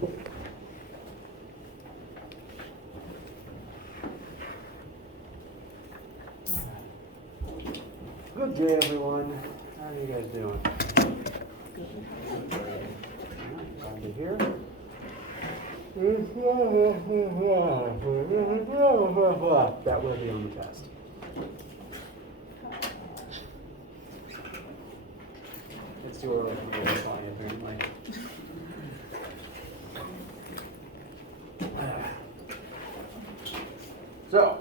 Good day, everyone. How are you guys doing? Glad to hear. That will be on the test. It's too early for me to try, apparently. So,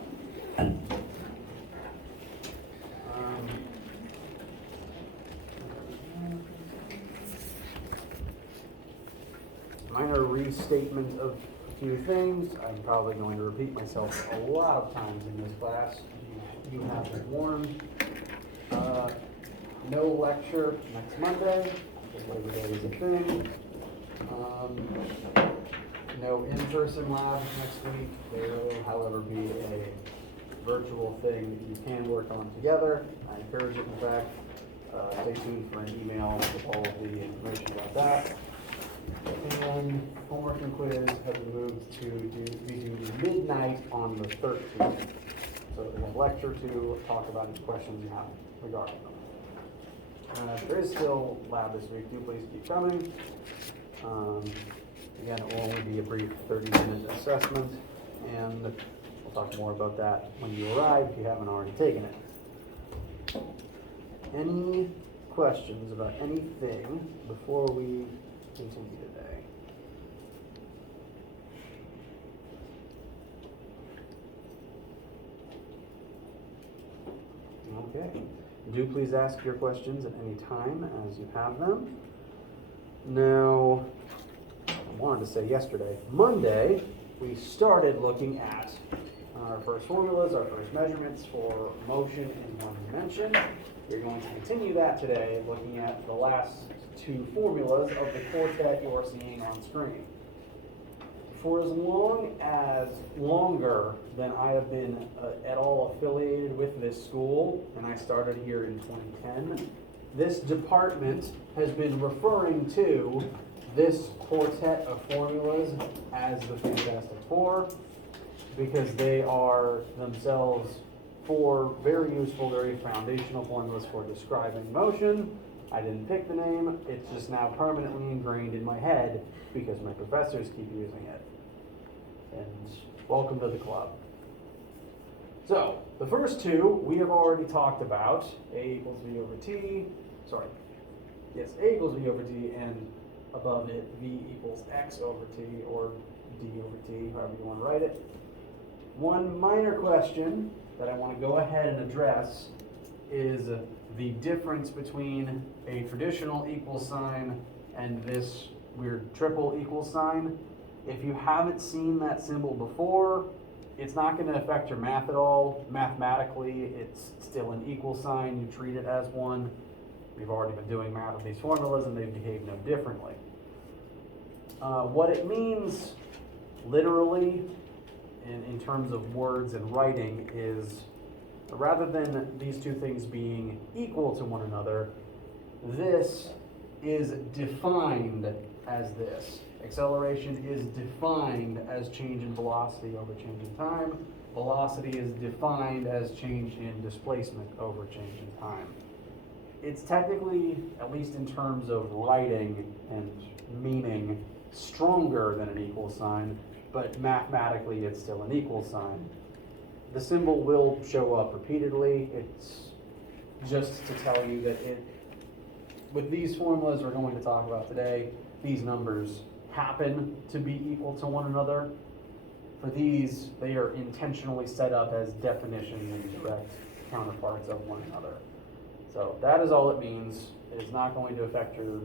minor restatement of a few things. I'm probably going to repeat myself a lot of times in this class. You have been warned. No lecture next Monday, because Labor Day is a thing. No in-person labs next week. There will, however, be a virtual thing that you can work on together. I encourage it, in fact. Stay tuned for an email with all of the information about that. And homework and quiz have been moved to be due midnight on the 13th. So we have lecture to talk about any questions you have regarding them. There is still lab this week. Do please keep coming. Again, it will only be a brief 30-minute assessment, and we'll talk more about that when you arrive if you haven't already taken it. Any questions about anything before we continue today? Okay. Do please ask your questions at any time as you have them. Now, I wanted to say yesterday, Monday, we started looking at our first formulas, our first measurements for motion in one dimension. We're going to continue that today, looking at the last two formulas of the quartet you are seeing on screen. For as longer than I have been at all affiliated with this school, and I started here in 2010, this department has been referring to this quartet of formulas as the Fantastic Four, because they are themselves four very useful, very foundational formulas for describing motion. I didn't pick the name, it's just now permanently ingrained in my head because my professors keep using it. And welcome to the club. So, the first two we have already talked about, A equals V over T, A equals V over T, and above it, V equals X over T, or D over T, however you want to write it. One minor question that I want to go ahead and address is the difference between a traditional equal sign and this weird triple equal sign. If you haven't seen that symbol before, it's not going to affect your math at all. Mathematically, it's still an equal sign. You treat it as one. We've already been doing math with these formulas, and they behave no differently. What it means literally in terms of words and writing is, rather than these two things being equal to one another, this is defined as this. Acceleration is defined as change in velocity over change in time. Velocity is defined as change in displacement over change in time. It's technically, at least in terms of writing and meaning, stronger than an equal sign, but mathematically it's still an equal sign. The symbol will show up repeatedly. It's just to tell you that with these formulas we're going to talk about today, these numbers happen to be equal to one another. For these, they are intentionally set up as definitions and direct counterparts of one another. So that is all it means. It is not going to affect your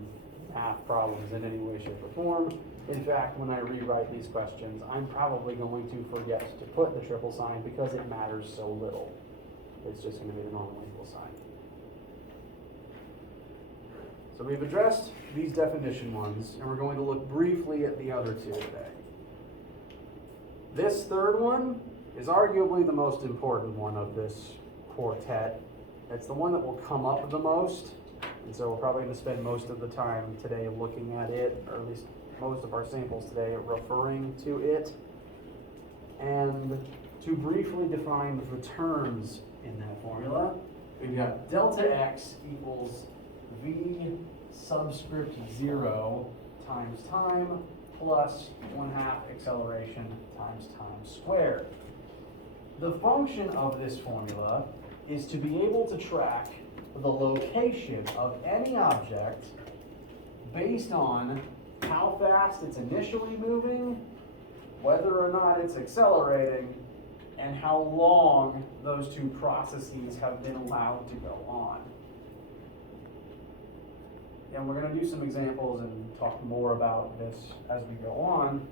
math problems in any way, shape, or form. In fact, when I rewrite these questions, I'm probably going to forget to put the triple sign because it matters so little. It's just going to be the normal equal sign. So we've addressed these definition ones, and we're going to look briefly at the other two today. This third one is arguably the most important one of this quartet. It's the one that will come up the most, and so we're probably going to spend most of the time today looking at it, or at least most of our samples today referring to it. And to briefly define the terms in that formula, we've got delta x equals v subscript 0 times time plus 1/2 acceleration times time squared. The function of this formula is to be able to track the location of any object based on how fast it's initially moving, whether or not it's accelerating, and how long those two processes have been allowed to go on. And we're going to do some examples and talk more about this as we go on.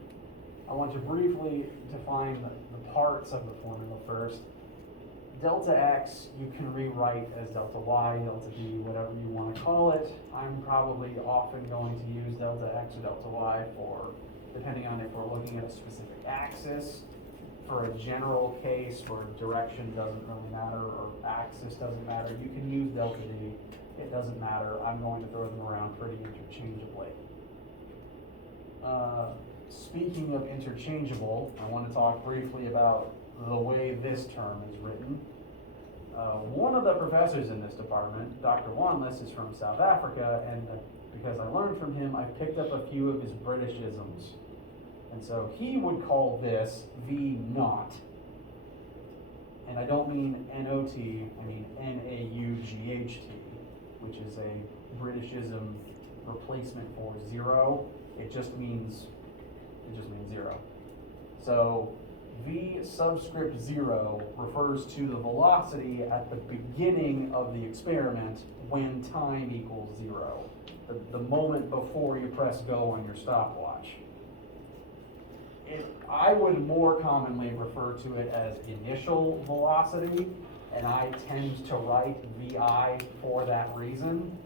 I want to briefly define the parts of the formula first. Delta x you can rewrite as delta y, delta d, whatever you want to call it. I'm probably often going to use delta x or delta y for, depending on if we're looking at a specific axis. For a general case where direction doesn't really matter or axis doesn't matter, you can use delta d. It doesn't matter. I'm going to throw them around pretty interchangeably. Speaking of interchangeable, I want to talk briefly about the way this term is written. One of the professors in this department, Dr. Wanless, is from South Africa, and because I learned from him, I picked up a few of his Britishisms. And so he would call this V naught. And I don't mean N-O-T, I mean N-A-U-G-H-T, which is a Britishism replacement for zero. It just means zero. So V subscript 0 refers to the velocity at the beginning of the experiment when time equals 0. The moment before you press go on your stopwatch. I would more commonly refer to it as initial velocity, and I tend to write VI for that reason.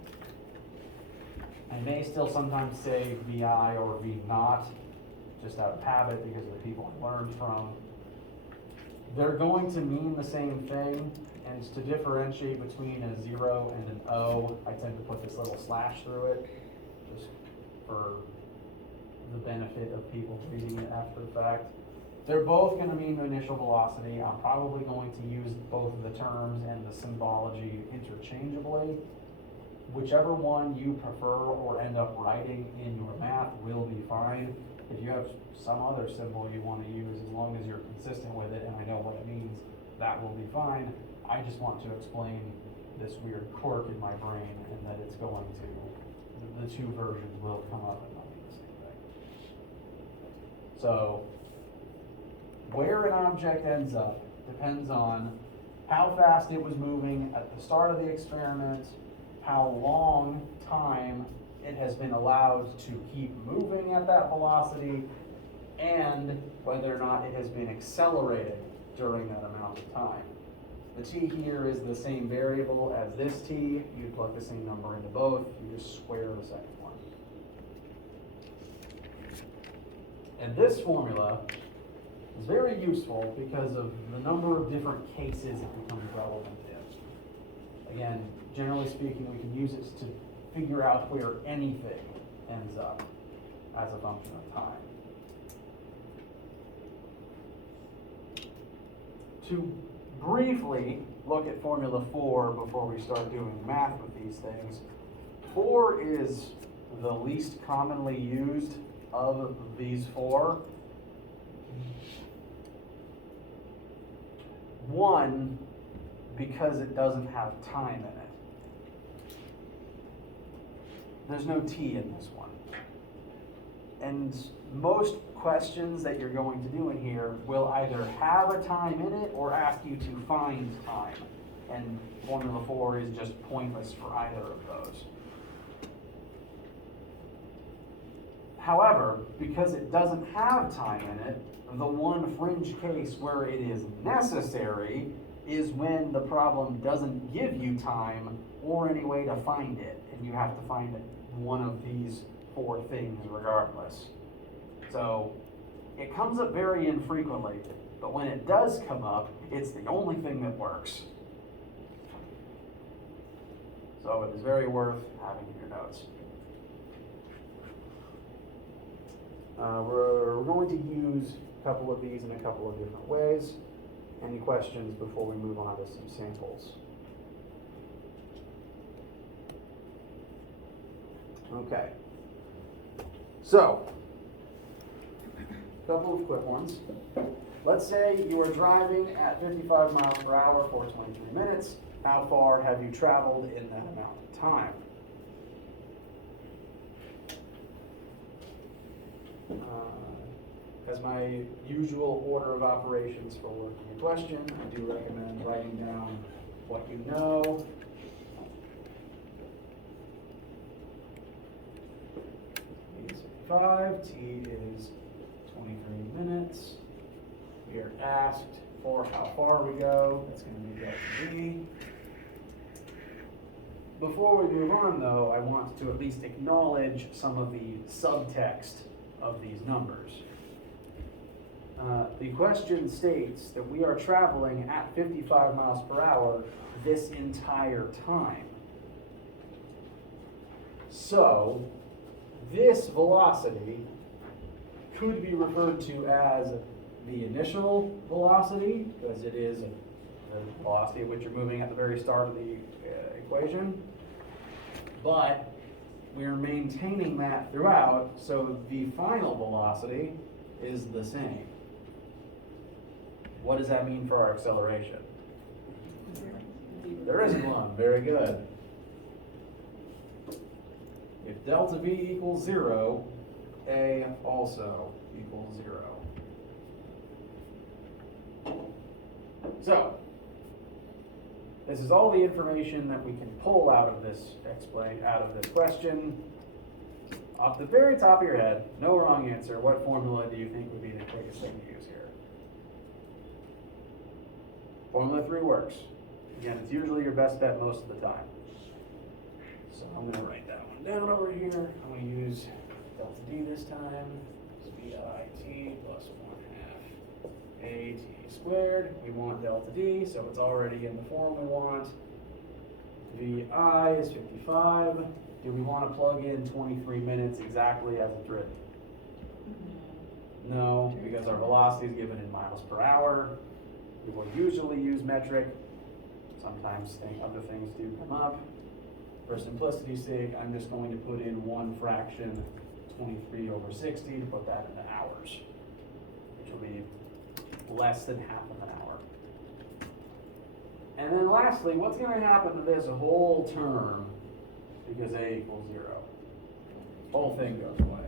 I may still sometimes say VI or V naught, just out of habit because of the people I learned from. They're going to mean the same thing, and to differentiate between a 0 and an O, I tend to put this little slash through it, just for the benefit of people reading it after the fact. They're both going to mean the initial velocity. I'm probably going to use both of the terms and the symbology interchangeably. Whichever one you prefer or end up writing in your math will be fine. If you have some other symbol you want to use, as long as you're consistent with it and I know what it means, that will be fine. I just want to explain this weird quirk in my brain and that it's going to, the two versions will come up and not be the same thing. So, where an object ends up depends on how fast it was moving at the start of the experiment, how long time it has been allowed to keep moving at that velocity, and whether or not it has been accelerated during that amount of time. The t here is the same variable as this t. You plug the same number into both, you just square the second one. And this formula is very useful because of the number of different cases it becomes relevant in. Again, generally speaking, we can use it to figure out where anything ends up as a function of time. To briefly look at Formula 4 before we start doing math with these things, 4 is the least commonly used of these four. 1, because it doesn't have time in it. There's no t in this one. And most questions that you're going to do in here will either have a time in it or ask you to find time. And Formula 4 is just pointless for either of those. However, because it doesn't have time in it, the one fringe case where it is necessary is when the problem doesn't give you time or any way to find it, and you have to find one of these 4 things regardless. So it comes up very infrequently, but when it does come up, it's the only thing that works. So it is very worth having in your notes. We're going to use a couple of these in a couple of different ways. Any questions before we move on to some samples? Okay. So, a couple of quick ones. Let's say you are driving at 55 miles per hour for 23 minutes. How far have you traveled in that amount of time? As my usual order of operations for working a question, I do recommend writing down what you know. T is 55, T is 23 minutes. We are asked for how far we go. That's going to be delta V. Before we move on, though, I want to at least acknowledge some of the subtext of these numbers. The question states that we are traveling at 55 miles per hour this entire time. So, this velocity could be referred to as the initial velocity, because it is the velocity at which you're moving at the very start of the equation. But we're maintaining that throughout, so the final velocity is the same. What does that mean for our acceleration? There isn't one. Very good. If delta V equals 0, A also equals 0. So, this is all the information that we can pull out of this question. Off the very top of your head, no wrong answer. What formula do you think would be the quickest thing to use here? Formula 3 works. Again, it's usually your best bet most of the time. So I'm going to write that one down over here. I'm going to use delta D this time. It's VIT plus 1/2 AT squared. We want delta D, so it's already in the form we want. VI is 55. Do we want to plug in 23 minutes exactly as it's written? No, because our velocity is given in miles per hour. We will usually use metric. Sometimes other things do come up. For simplicity's sake, I'm just going to put in one fraction, 23 over 60, to put that into hours, which will be less than half of an hour. And then lastly, what's going to happen to this whole term because A equals 0? Whole thing goes away.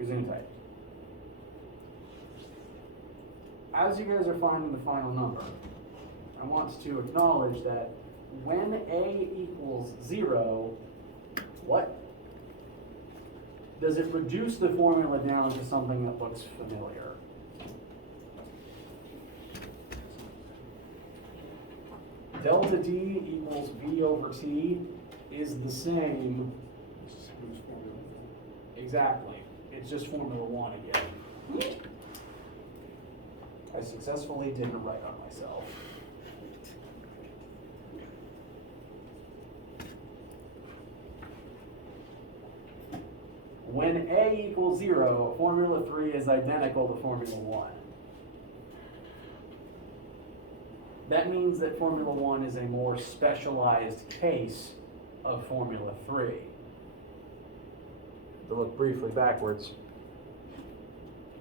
Gesundheit. As you guys are finding the final number, I want to acknowledge that when A equals 0, what? Does it reduce the formula down to something that looks familiar? Delta D equals V over T is the same. Exactly. It's just Formula 1 again. I successfully didn't write on myself. When A equals 0, Formula 3 is identical to Formula 1. That means that Formula 1 is a more specialized case of Formula 3. To look briefly backwards.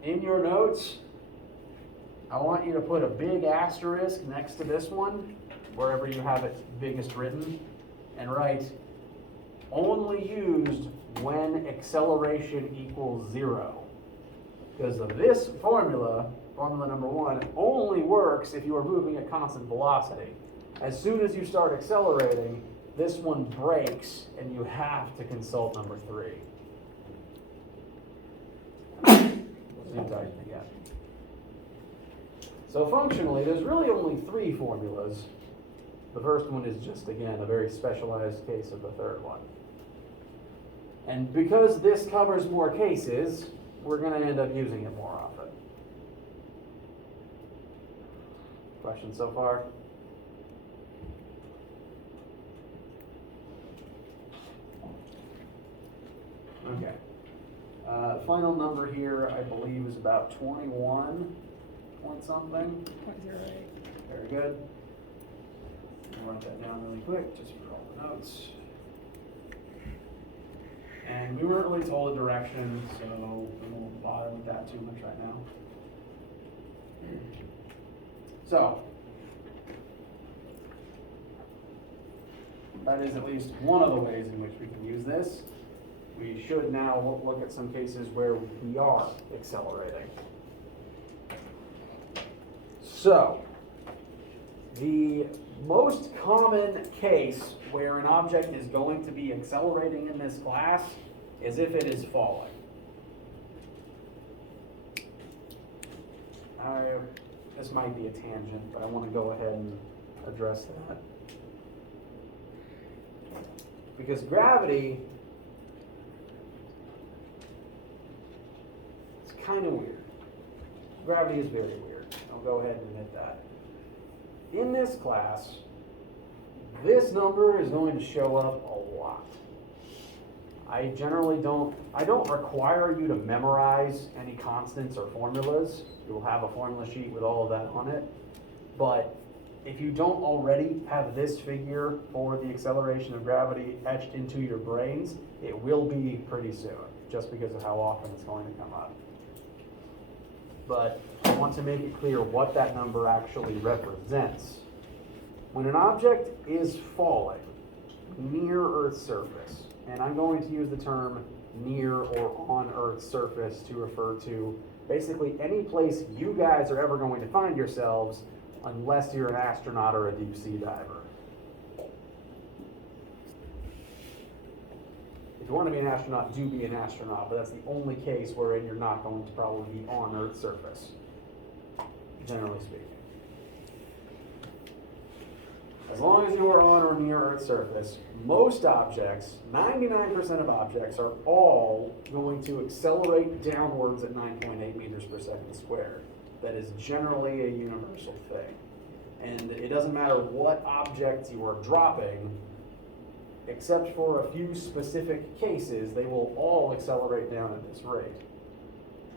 In your notes, I want you to put a big asterisk next to this one, wherever you have it biggest written, and write, only used when acceleration equals 0. Because this formula, formula number 1, only works if you are moving at constant velocity. As soon as you start accelerating, this one breaks, and you have to consult number 3. Again. So functionally, there's really only 3 formulas. The first one is just, again, a very specialized case of the third one. And because this covers more cases, we're going to end up using it more often. Questions so far? final number here, I believe, is about 21 point something. 0.08. Very good. I'll write that down really quick, just for all the notes. And we weren't really told a direction, so we won't bother with that too much right now. So, that is at least one of the ways in which we can use this. We should now look at some cases where we are accelerating. So, the most common case where an object is going to be accelerating in this class is if it is falling. This might be a tangent, but I want to go ahead and address that. Because gravity is kind of weird. Gravity is very weird. I'll go ahead and admit that. In this class, this number is going to show up a lot. I don't require you to memorize any constants or formulas. You will have a formula sheet with all of that on it. But if you don't already have this figure for the acceleration of gravity etched into your brains, it will be pretty soon, just because of how often it's going to come up. But I want to make it clear what that number actually represents. When an object is falling near Earth's surface, and I'm going to use the term near or on Earth's surface to refer to basically any place you guys are ever going to find yourselves unless you're an astronaut or a deep sea diver. If you want to be an astronaut, do be an astronaut, but that's the only case wherein you're not going to probably be on Earth's surface, generally speaking. As long as you are on or near Earth's surface, most objects, 99% of objects, are all going to accelerate downwards at 9.8 meters per second squared. That is generally a universal thing. And it doesn't matter what objects you are dropping, except for a few specific cases, they will all accelerate down at this rate.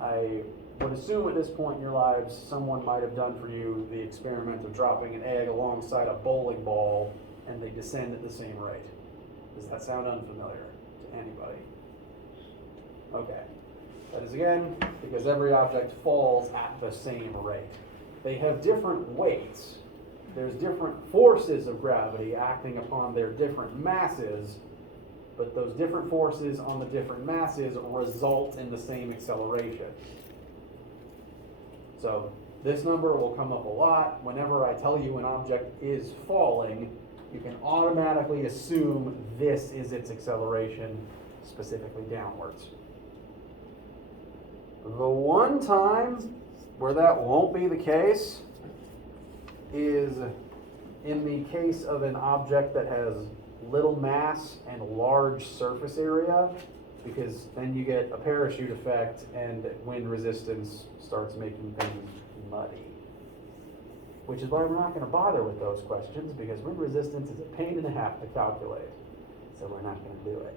I would assume at this point in your lives, someone might have done for you the experiment of dropping an egg alongside a bowling ball and they descend at the same rate. Does that sound unfamiliar to anybody? Okay. That is again because every object falls at the same rate. They have different weights. There's different forces of gravity acting upon their different masses, but those different forces on the different masses result in the same acceleration. So this number will come up a lot. Whenever I tell you an object is falling, you can automatically assume this is its acceleration, specifically downwards. The one time where that won't be the case is in the case of an object that has little mass and large surface area, because then you get a parachute effect and wind resistance starts making things muddy. Which is why we're not going to bother with those questions, because wind resistance is a pain and a half to calculate. So we're not going to do it.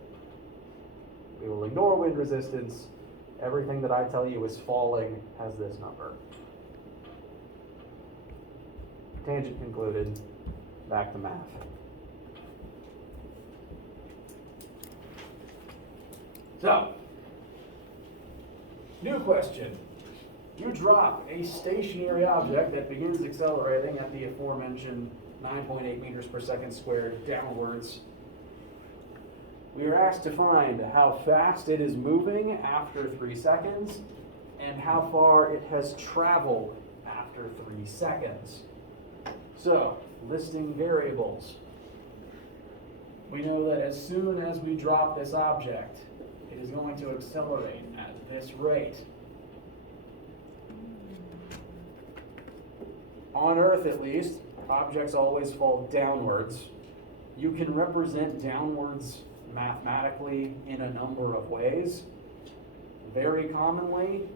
We will ignore wind resistance. Everything that I tell you is falling has this number. Tangent concluded. Back to math. So, new question. You drop a stationary object that begins accelerating at the aforementioned 9.8 meters per second squared downwards. We are asked to find how fast it is moving after 3 seconds and how far it has traveled after 3 seconds. So, listing variables. We know that as soon as we drop this object, it is going to accelerate at this rate. On Earth, at least, objects always fall downwards. You can represent downwards mathematically in a number of ways. Very commonly,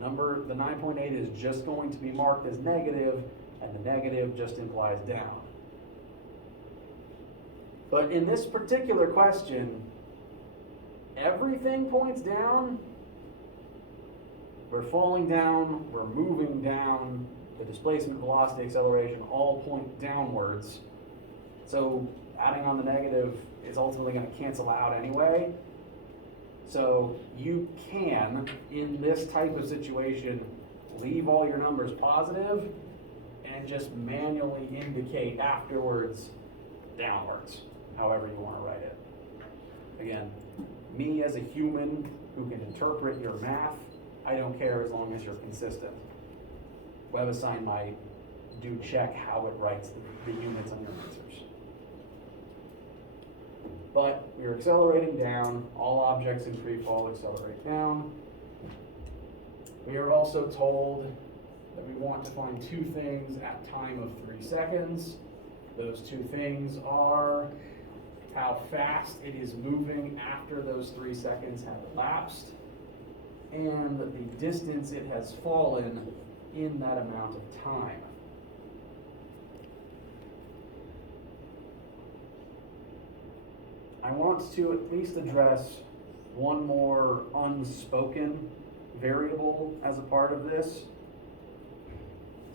the 9.8 is just going to be marked as negative, and the negative just implies down. But in this particular question, everything points down we're falling down, we're moving down, the displacement, velocity, acceleration all point downwards. So adding on the negative is ultimately going to cancel out anyway. So you can, in this type of situation, leave all your numbers positive and just manually indicate afterwards downwards, however you want to write it. Again, me as a human who can interpret your math, I don't care as long as you're consistent. WebAssign might do check how it writes the units on your answers. But we're accelerating down. All objects in free fall accelerate down. We are also told that we want to find two things at time of 3 seconds. Those two things are how fast it is moving after those 3 seconds have elapsed, and the distance it has fallen in that amount of time. I want to at least address one more unspoken variable as a part of this.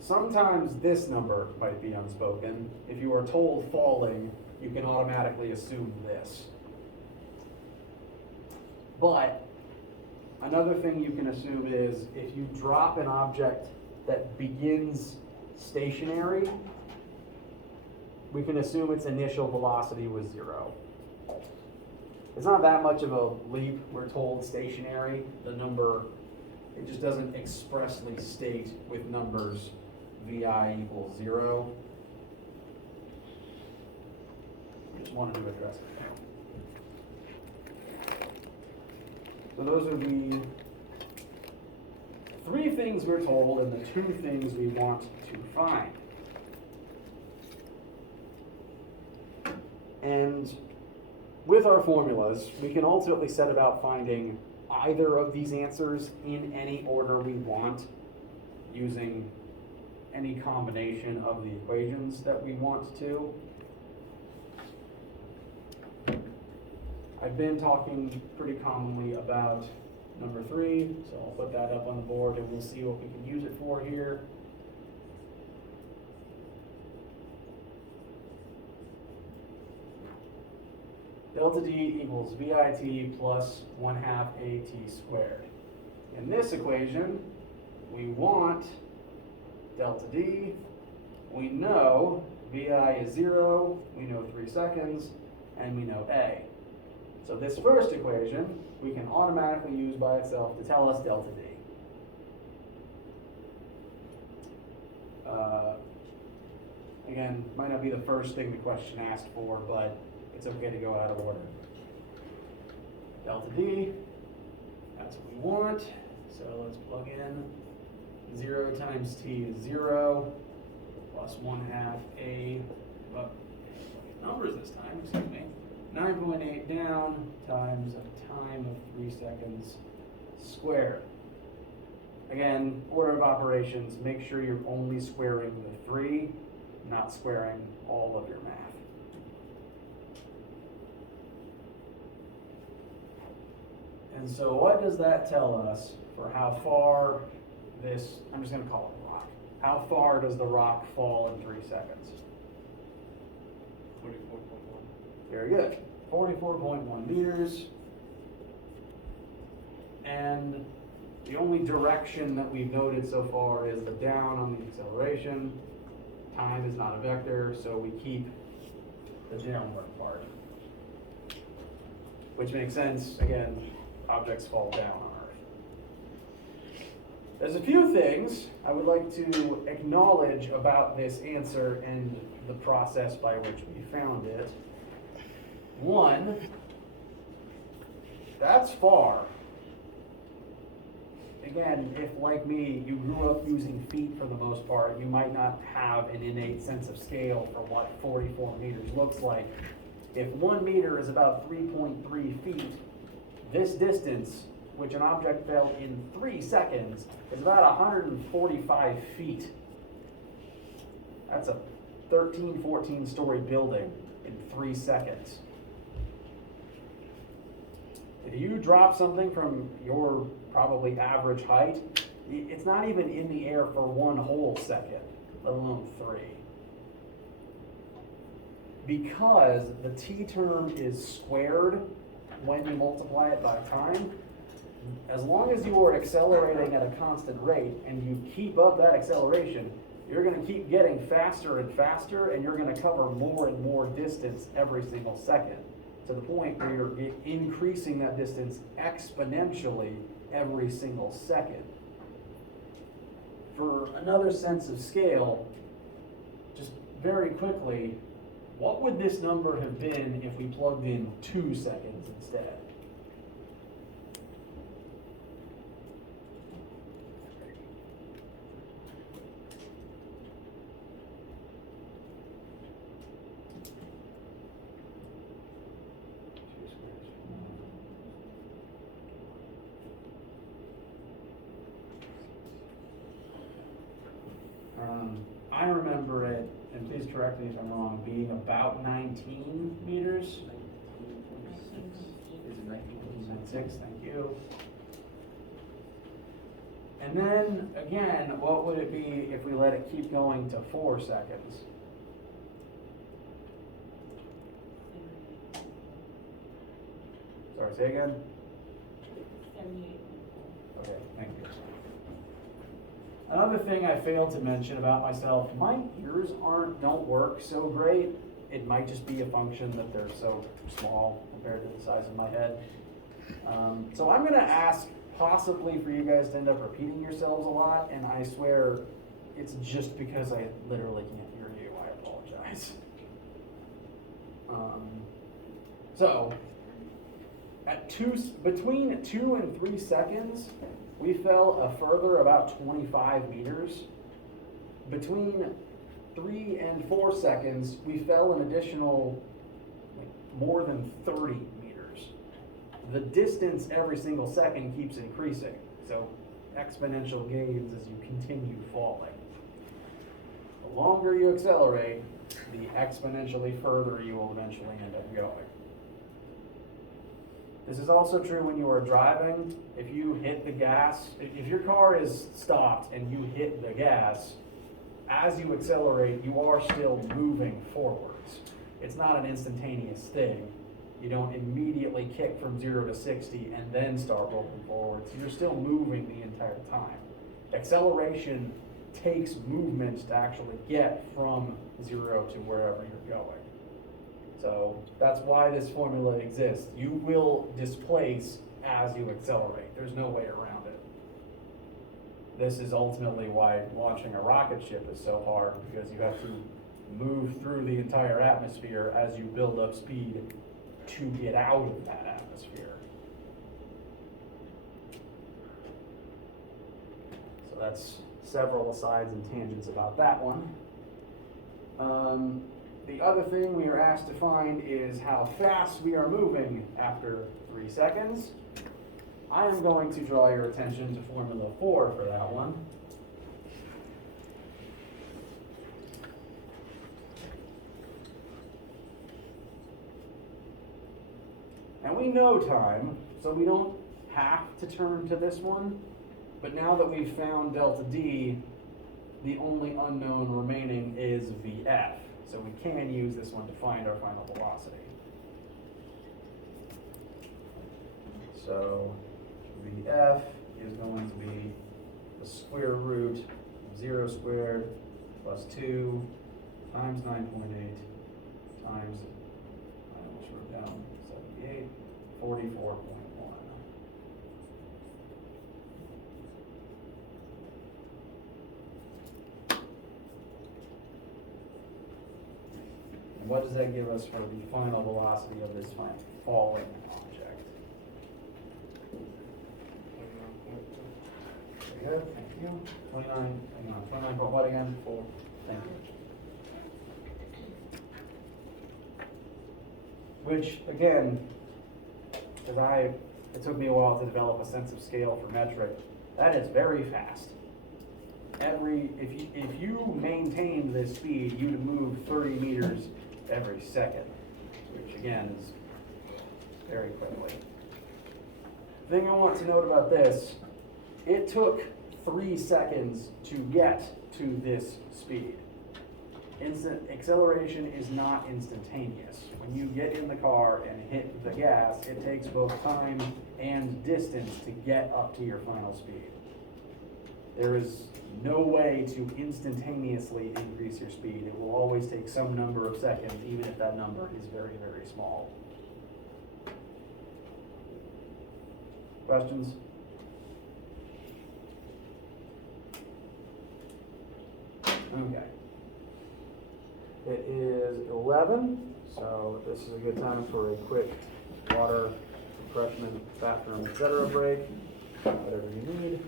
Sometimes this number might be unspoken. If you are told falling, you can automatically assume this. But another thing you can assume is if you drop an object that begins stationary, we can assume its initial velocity was 0. It's not that much of a leap. We're told stationary. The number, it just doesn't expressly state with numbers VI equals 0. I just wanted to address it. So those are the 3 things we're told and the 2 things we want to find. And with our formulas, we can ultimately set about finding either of these answers in any order we want, using any combination of the equations that we want to. I've been talking pretty commonly about number 3, so I'll put that up on the board and we'll see what we can use it for here. Delta D equals VIT plus 1/2 AT squared. In this equation, we want delta D. We know VI is 0, we know 3 seconds, and we know A. So this first equation, we can automatically use by itself to tell us delta D. Again, might not be the first thing the question asked for, but it's okay to go out of order. Delta D, that's what we want. So let's plug in 0 times T is 0, plus 1/2 A, numbers this time, excuse me. 9.8 down times a time of 3 seconds squared. Again, order of operations, make sure you're only squaring the 3, not squaring all of your math. And so what does that tell us for how far this, I'm just going to call it rock. How far does the rock fall in 3 seconds? 44.1. Very good. 44.1 meters. And the only direction that we've noted so far is the down on the acceleration. Time is not a vector, so we keep the downward part. Which makes sense, again, objects fall down on Earth. There's a few things I would like to acknowledge about this answer and the process by which we found it. One, that's far. Again, if like me, you grew up using feet for the most part, you might not have an innate sense of scale for what 44 meters looks like. If 1 meter is about 3.3 feet, this distance, which an object fell in 3 seconds, is about 145 feet. That's a 13, 14-story building in 3 seconds. If you drop something from your probably average height It's not even in the air for 1 whole second, let alone 3. Because the t term is squared when you multiply it by time, as long as you are accelerating at a constant rate and you keep up that acceleration, you're going to keep getting faster and faster, and you're going to cover more and more distance every single second, to the point where you're increasing that distance exponentially every single second. For another sense of scale, just very quickly, what would this number have been if we plugged in 2 seconds instead? I remember it, and please correct me if I'm wrong, being about 19 meters. Is it 19? 6, thank you. And then, again, what would it be if we let it keep going to 4 seconds? Sorry, say again? 78. Okay, thank you. Another thing I failed to mention about myself, my ears don't work so great. It might just be a function that they're so small compared to the size of my head. So I'm gonna ask possibly for you guys to end up repeating yourselves a lot, and I swear it's just because I literally can't hear you. I apologize. So at between 2 and 3 seconds, we fell a further about 25 meters. Between 3 and 4 seconds, we fell an additional more than 30 meters. The distance every single second keeps increasing, so exponential gains as you continue falling. The longer you accelerate, the exponentially further you will eventually end up going. This is also true when you are driving. If you hit the gas, if your car is stopped and you hit the gas, as you accelerate, you are still moving forwards. It's not an instantaneous thing. You don't immediately kick from 0 to 60 and then start rolling forwards. You're still moving the entire time. Acceleration takes movement to actually get from 0 to wherever you're going. So that's why this formula exists. You will displace as you accelerate. There's no way around it. This is ultimately why launching a rocket ship is so hard, because you have to move through the entire atmosphere as you build up speed to get out of that atmosphere. So that's several asides and tangents about that one. The other thing we are asked to find is how fast we are moving after 3 seconds. I am going to draw your attention to Formula 4 for that one. And we know time, so we don't have to turn to this one. But now that we've found delta D, the only unknown remaining is Vf. So we can use this one to find our final velocity. So Vf is going to be the square root of 0 squared plus 2 times 9.8 times, I almost wrote down 78, 44.1. What does that give us for the final velocity of this falling object? Very good, thank you. 29 for what again? 4. Thank you. Which, again, because it took me a while to develop a sense of scale for metric, that is very fast. If you maintained this speed, you'd move 30 meters every second, which again is very quickly. The thing I want to note about this, it took 3 seconds to get to this speed. Instant acceleration is not instantaneous. When you get in the car and hit the gas, it takes both time and distance to get up to your final speed. There is no way to instantaneously increase your speed. It will always take some number of seconds, even if that number is very, very small. Questions? Okay. It is 11, so this is a good time for a quick water, refreshment, bathroom, etc. break. Whatever you need.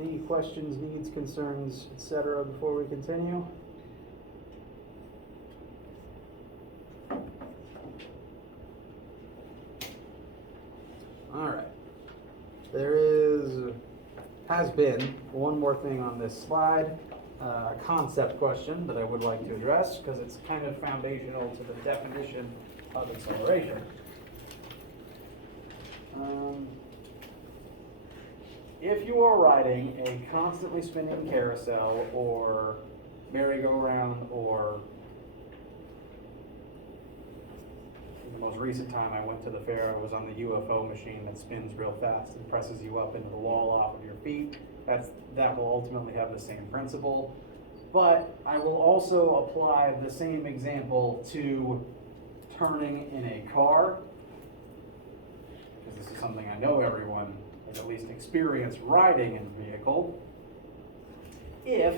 Any questions, needs, concerns, etc. before we continue? been one more thing on this slide, a concept question that I would like to address because it's kind of foundational to the definition of acceleration. If you are riding a constantly spinning carousel or merry-go-round, or the most recent time I went to the fair, I was on the UFO machine that spins real fast and presses you up into the wall off of your feet. That will ultimately have the same principle. But I will also apply the same example to turning in a car, because this is something I know everyone has at least experienced riding in a vehicle. If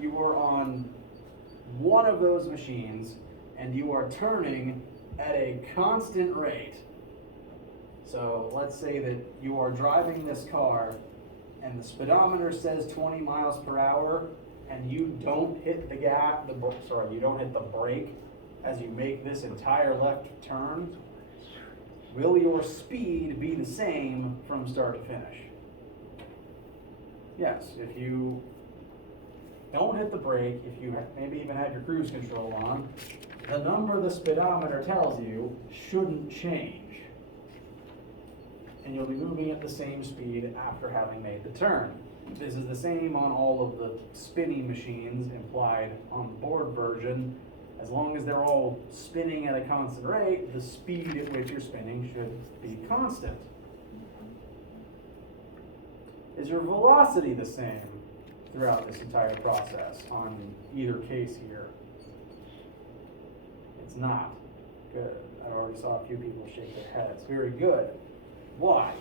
you are on one of those machines and you are turning at a constant rate, so let's say that you are driving this car and the speedometer says 20 miles per hour and you don't hit the you don't hit the brake as you make this entire left turn, will your speed be the same from start to finish? Yes, if you don't hit the brake, if you maybe even have your cruise control on, the number the speedometer tells you shouldn't change. And you'll be moving at the same speed after having made the turn. This is the same on all of the spinning machines implied on the board version. As long as they're all spinning at a constant rate, the speed at which you're spinning should be constant. Is your velocity the same throughout this entire process on either case here? It's not. Good. I already saw a few people shake their heads. Very good. Why?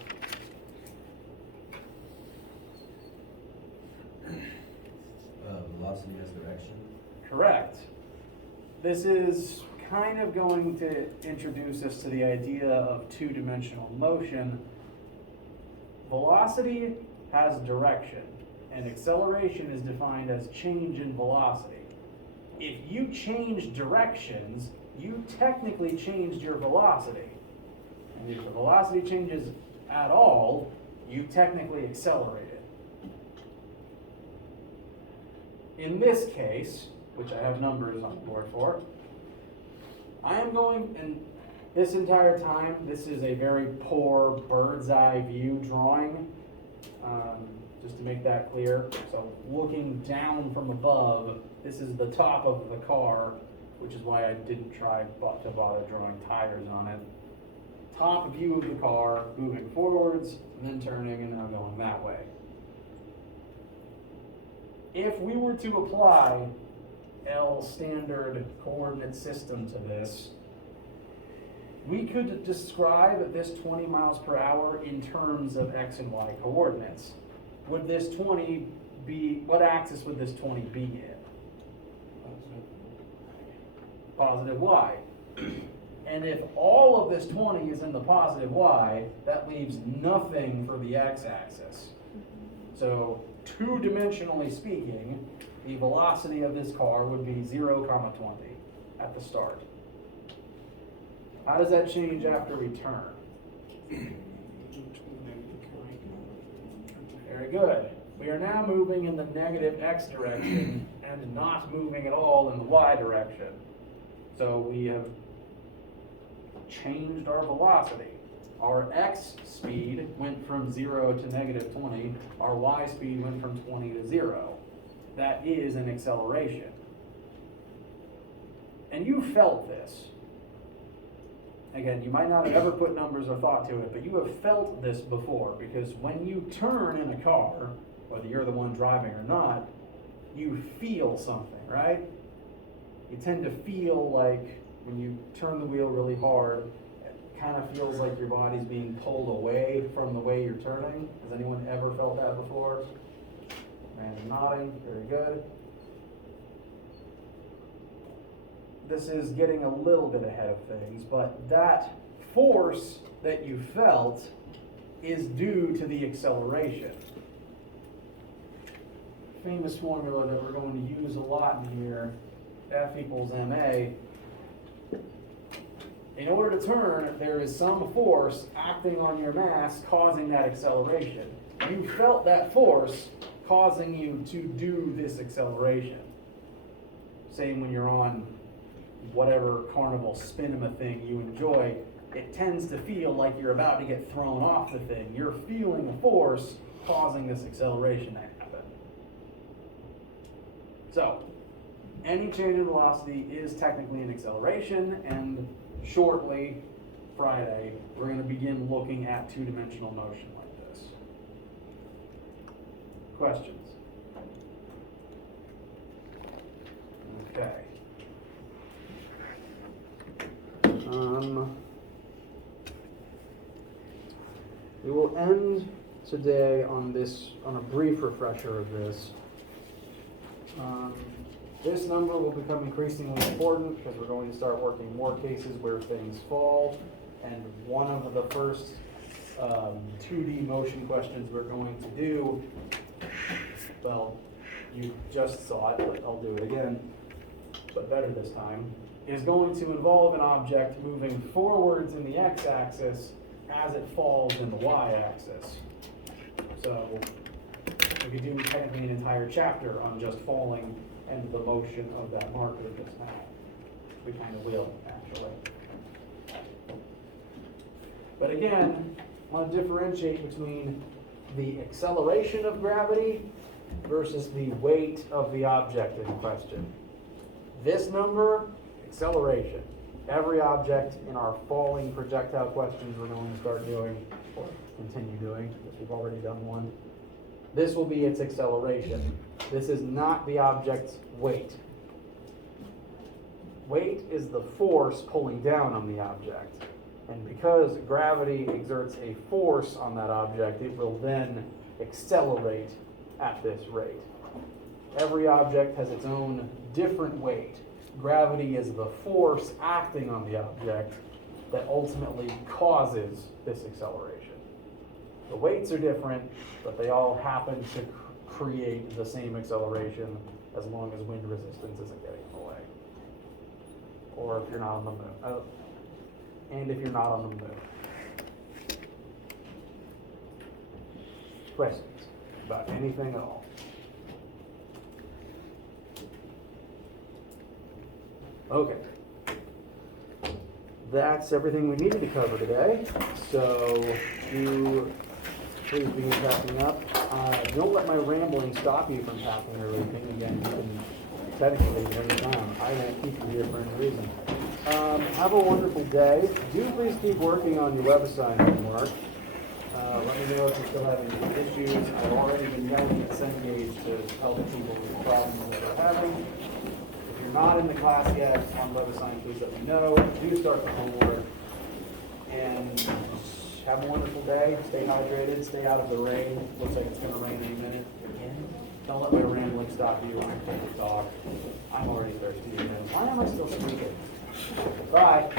Velocity has direction. Correct. This is kind of going to introduce us to the idea of two-dimensional motion. Velocity has direction, and acceleration is defined as change in velocity. If you change directions, you technically changed your velocity. And if the velocity changes at all, you technically accelerated. In this case, which I have numbers on the board for, I am going, and this entire time, this is a very poor bird's eye view drawing, just to make that clear. So looking down from above, this is the top of the car, which is why I didn't try to bother drawing tires on it. Top view of the car, moving forwards, and then turning, and now going that way. If we were to apply L standard coordinate system to this, we could describe this 20 miles per hour in terms of X and Y coordinates. Would this 20 be, what axis would this 20 be in? Positive Y. And if all of this 20 is in the positive Y, that leaves nothing for the X-axis. So, two-dimensionally speaking, the velocity of this car would be 0, 20 at the start. How does that change after we turn? Very good. We are now moving in the negative X direction and not moving at all in the Y direction. So we have changed our velocity. Our X speed went from 0 to negative 20. Our Y speed went from 20 to 0. That is an acceleration. And you felt this. Again, you might not have ever put numbers or thought to it, but you have felt this before, because when you turn in a car, whether you're the one driving or not, you feel something, right? You tend to feel like when you turn the wheel really hard, it kind of feels like your body's being pulled away from the way you're turning. Has anyone ever felt that before? Random nodding, very good. This is getting a little bit ahead of things, but that force that you felt is due to the acceleration. Famous formula that we're going to use a lot in here, F equals ma. In order to turn, there is some force acting on your mass causing that acceleration. you felt that force causing you to do this acceleration. Same when you're on whatever carnival spinema thing you enjoy, it tends to feel like you're about to get thrown off the thing. You're feeling a force causing this acceleration to happen. So, any change in velocity is technically an acceleration, and shortly, Friday, we're going to begin looking at two-dimensional motion like this. Questions? Okay. We will end today on a brief refresher of this. This number will become increasingly important because we're going to start working more cases where things fall. And one of the first 2D motion questions we're going to do, well, you just saw it, but I'll do it again, but better this time, is going to involve an object moving forwards in the x-axis as it falls in the y-axis. So we could do technically an entire chapter on just falling and the motion of that marker just now. We kind of will, actually. But again, I want to differentiate between the acceleration of gravity versus the weight of the object in question. This number, acceleration. Every object in our falling projectile questions we're going to start doing, or continue doing, because we've already done one. This will be its acceleration. This is not the object's weight. Weight is the force pulling down on the object. And because gravity exerts a force on that object, it will then accelerate at this rate. Every object has its own different weight. Gravity is the force acting on the object that ultimately causes this acceleration. The weights are different, but they all happen to create the same acceleration as long as wind resistance isn't getting in the way. Or if you're not on the moon. And if you're not on the moon. Questions about anything at all? Okay. That's everything we needed to cover today. So do please begin packing up. Don't let my rambling stop you from packing or leaving. Again, you can technically leave any time. I won't keep you here for any reason. Have a wonderful day. Do please keep working on your web assignment homework. Let me know if you're still having any issues. I've already been yelling at Cengage to help people with the problems that they're having. If you're not in the class yet on web assignment, please let me know. Do start the homework. And have a wonderful day. Stay hydrated. Stay out of the rain. Looks like it's going to rain any minute. Don't let my rambling stop you. I'm going to talk. I'm already thirsty. Why am I still speaking? Bye.